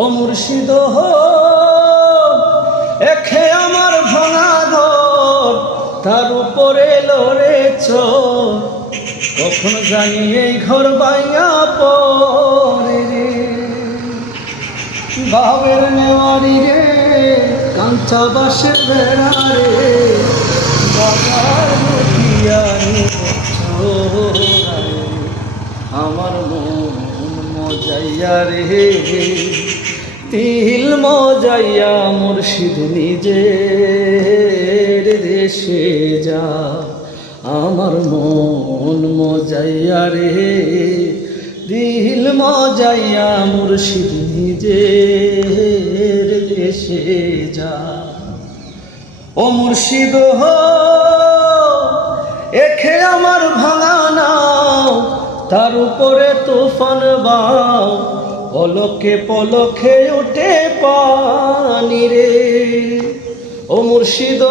ও মুর্শিদ এখে আমার ভাঙা ঘর, তার উপরে লড়েছ, কখন জানি এই ঘর ভাঙা পড়ে রে। বাবের নেওয়ারি রে, কাঞ্চা বাসের বেড়া রে, বাবার মতিয়ানি আমার মন মজাইয়া রে, তিল মজাইয়া মুর্শিদ নিজের দেশে যা। আমার মন মজাইয়া রে, দিল মজাইয়া মুর্শিদ নিজের দেশে যা। ও মুর্শিদ এখে আমার ভাঙা নাও, তার উপরে তুফান বাও, পলকে পলকে ওঠে পানি রে। ও মুর্শিদ